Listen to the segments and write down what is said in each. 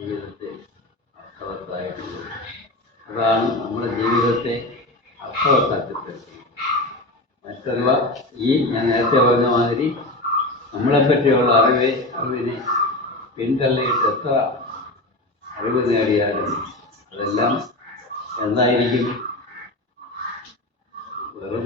ജീവിതത്തെ അർത്ഥവത്തായിട്ടുള്ളത്. അതാണ് നമ്മുടെ ജീവിതത്തെ അർത്ഥവത്താക്കപ്പെടുന്നത്. മറ്റുള്ള ഞാൻ നേരത്തെ പറഞ്ഞ മാതിരി നമ്മളെപ്പറ്റിയുള്ള അറിവിനെ പിന്തള്ളിയിട്ട് എത്ര അറിവ് നേടിയാലും അതെല്ലാം എന്തായിരിക്കും? വെറും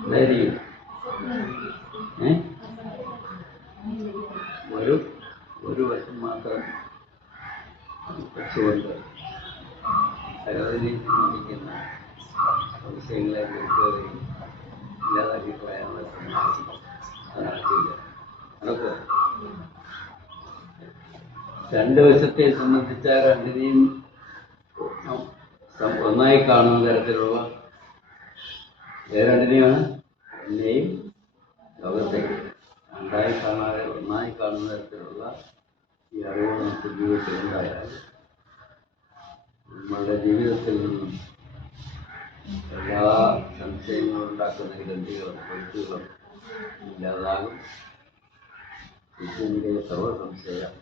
എന്തായിരിക്കും? ഒരു വശം മാത്രം വെച്ചുകൊണ്ട് സകലതിനെ സംബന്ധിക്കുന്ന വിഷയങ്ങളെ കുറിക്കുകയും ഇല്ലാതാക്കി കളയാനുള്ള അത് നടക്കില്ല. നടക്കുക. രണ്ട് വശത്തെ സംബന്ധിച്ച രണ്ടിനെയും ഒന്നായി കാണുന്ന തരത്തിലുള്ള രണ്ടിനെയാണ് എന്നെയും ലോകത്തേക്ക് രണ്ടായി കാണാതെ ഒന്നായി കാണുന്ന തരത്തിലുള്ള ഈ അറിവ് നമുക്ക് ജീവിതത്തിൽ ഉണ്ടായാൽ നമ്മളുടെ ജീവിതത്തിൽ നിന്നും എല്ലാ സംശയങ്ങളും ഉണ്ടാക്കുന്ന ഗ്രന്ഥികളും കൊഴുപ്പുകളും ഇല്ലാതാകും. വിദ്യയുടെ സർവ്വ സംശയം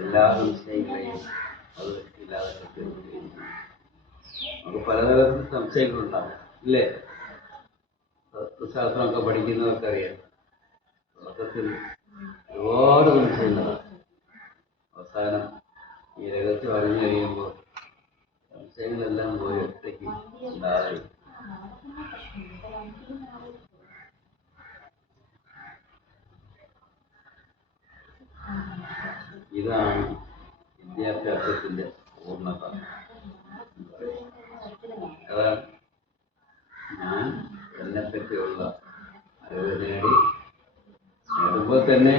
എല്ലാ സംശയങ്ങളെയും അത് ഇല്ലാതെ തീർക്കുകയും ചെയ്യും. നമുക്ക് പലതരത്തിൽ സംശയങ്ങളുണ്ടാകും, ഇല്ലേ? തത്വശാസ്ത്രമൊക്കെ പഠിക്കുന്നവർക്കറിയാം. മൊത്തത്തിൽ ഒരുപാട് സംശയങ്ങളാണ്. അവസാനം ഈ രഹസ്യം അറിഞ്ഞു കഴിയുമ്പോൾ സംശയങ്ങളെല്ലാം പോയി ഒറ്റയ്ക്ക് ഉണ്ടാകും. ഇതാണ് വിദ്യാഭ്യാസത്തിന്റെ പൂർണ്ണത. അതാണ് ഞാൻ എന്നെപ്പറ്റിയുള്ള അറിവ് നേടുമ്പോൾ തന്നെ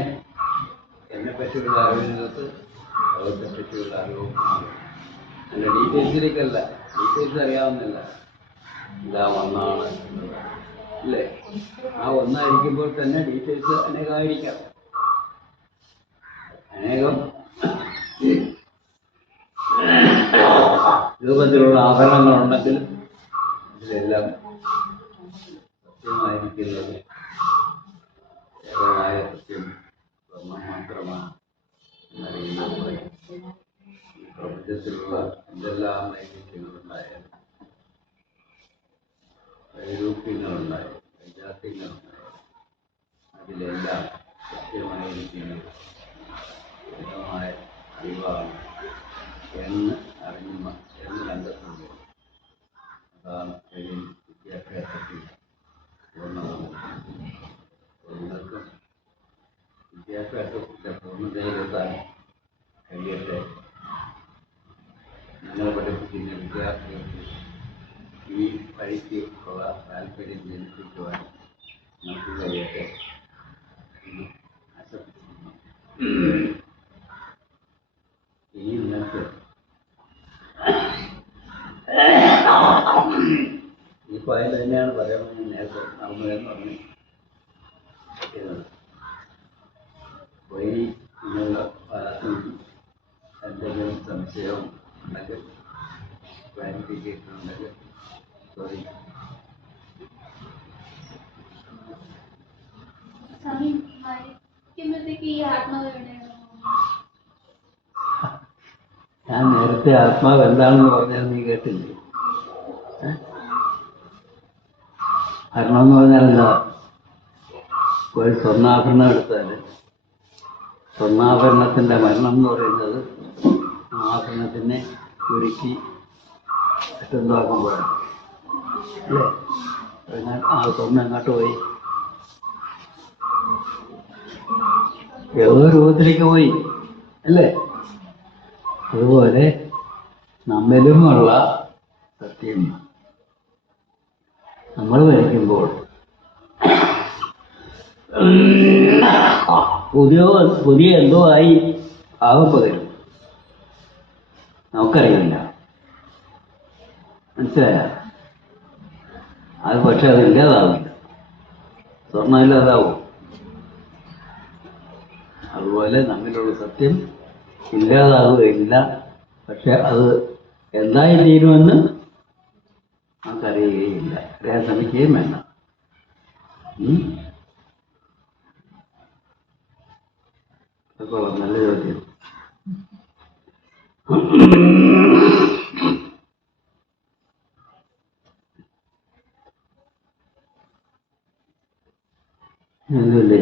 എന്നെപ്പറ്റിയുള്ള അറിവിനകത്ത് ലോകത്തെപ്പറ്റിയുള്ള അറിവും മാറും. അല്ല, ഡീറ്റെയിൽസിലേക്കല്ല, ഡീറ്റെയിൽസ് അറിയാവുന്നില്ല, എല്ലാം ഒന്നാണ് എന്നത്, അല്ലേ? ആ ഒന്നായിരിക്കുമ്പോൾ തന്നെ ഡീറ്റെയിൽസ് അനേകമായിരിക്കാം. അനേകം രൂപത്തിലുള്ള ആഭരണങ്ങളുണ്ടെങ്കിൽ ഇതിലെല്ലാം സത്യമായിരിക്കുന്നത് ഏകമായ സത്യം സ്വർണം മാത്രമാണ് എന്നറിയുന്നത് പോലെ ഈ പ്രപഞ്ചത്തിലുള്ള എന്തെല്ലാം വൈവിധ്യങ്ങളുണ്ടായാലും വൈരൂപ്യങ്ങളുണ്ടായാലും വൈജാത്യങ്ങളുണ്ടായാലും അതിലെല്ലാം സത്യമായിരിക്കുന്നത് ഏകമായ അറിവാണ് എന്ന് കണ്ടെത്തുന്നത്. അതാണ് വിദ്യാഭ്യാസത്തിൽ പൂർണ്ണത. നിങ്ങൾക്കും വിദ്യാഭ്യാസത്തിന്റെ പൂർണ്ണതയിലെത്താൻ കഴിയട്ടെ. നിങ്ങൾ പഠിപ്പിക്കുന്ന വിദ്യാർത്ഥികൾക്ക് ഈ വഴിക്ക് ഉള്ള താല്പര്യം ജനിപ്പിക്കുവാൻ നമുക്ക് കഴിയട്ടെ എന്ന് ആശംസിക്കുന്നു. ഇനി നിങ്ങൾക്ക് ഈ പോയിന്റ് തന്നെയാണ് പറയാമെന്ന് നേരത്തെ നടന്നതെന്ന് പറഞ്ഞു. വഴി നിങ്ങളുടെ ഭാഗത്തും എന്തെങ്കിലും സംശയവും ഉണ്ടെങ്കിൽ ക്ലാരിഫിക്കേഷൻ ഉണ്ടെങ്കിൽ ചോദിക്കും. ഞാൻ നേരത്തെ ആത്മാവ് എന്താണെന്ന് പറഞ്ഞാൽ നീ കേട്ടില്ലേ? മരണം എന്ന് പറഞ്ഞാൽ എന്താ? ഒരു സ്വർണ്ണാഭരണം എടുത്താൽ സ്വർണ്ണാഭരണത്തിന്റെ മരണം എന്ന് പറയുന്നത് ആഭരണത്തിനെ ഒരുക്കി മറ്റെന്താക്കുമ്പോഴാണ്, അല്ലേ? ആ സ്വർണ്ണം എങ്ങോട്ട് പോയി? ഏതോ രൂപത്തിലേക്ക് പോയി, അല്ലേ? അതുപോലെ നമ്മിലുമുള്ള സത്യം നമ്മൾ മരിക്കുമ്പോൾ പുതിയ എന്തോ ആയി ആകുമ്പോഴും നമുക്കറിയില്ല. മനസ്സിലായ? അത് പക്ഷെ അതില്ലാതാവില്ല, സ്വർണ്ണം ഇല്ലാതാവും. അതുപോലെ നമ്മിലുള്ള സത്യം ഇല്ലാതാവുകയില്ല. പക്ഷെ അത് എന്തായി തീരുമെന്ന് നമുക്കറിയുകയില്ല, അറിയാൻ ശ്രമിക്കുകയും വേണ്ട. ഉം? അതൊക്കെ നല്ല ചോദ്യം. അതല്ലേ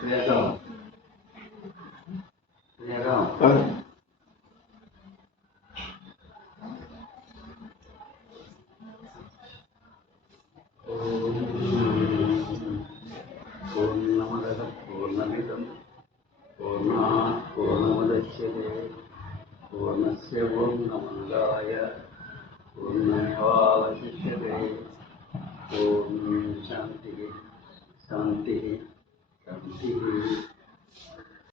കേൾക്കാം, കേൾക്കാം. പൂർണ്ണമദഃ പൂർണ്ണമിദം പൂർണ്ണാത് പൂർണ്ണമുദച്യതേ പൂർണ്ണസ്യ പൂർണ്ണമാദായ പൂർണ്ണമേവാവശിഷ്യതേ. ഓം ശാന്തി ശാന്തി ശാന്തി.